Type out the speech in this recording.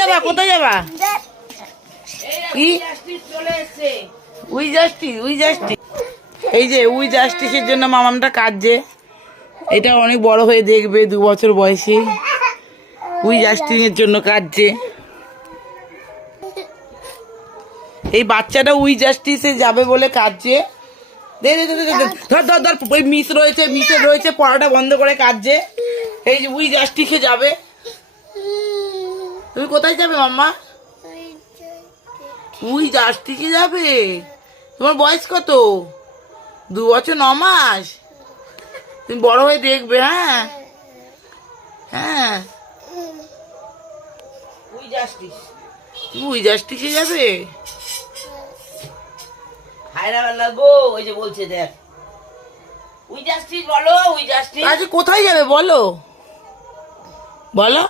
যাবা? কোথায় যাবা? কি উই জাস্টিস? উই জাস্টিস, এই যে উই জাস্টিসের জন্য মামামটা কাঁদছে। এটা অনেক বড় হয়ে দেখবে, 2 বছর বয়সী। উই জাস্টিসের জন্য কাঁদছে। এই বাচ্চাটা উই জাস্টিসে যাবে বলে কাঁদছে। দে দে দে দে দে, ধর ধর ধর, ওই মিস রয়েছে, মিসের রয়েছে, পড়াটা বন্ধ করে কাঁদছে। এই যে উই জাস্টিসে যাবে। তুমি কোথায় যাবে মাম্মা? উই জাস্টিসে যাবে? তোমার বয়স কত? 2 বছর 9 মাস। তুমি বড় হয়ে দেখবে। হ্যাঁ হ্যাঁ, উই জাস্টিস, তুমি উই জাস্টিসে যাবে? হায়রাবাল্লা গো, ওই যে বলছে দেখ, উই জাস্টিস বলো, উই জাস্টিস। আচ্ছা কোথায় যাবে বলো, বলো।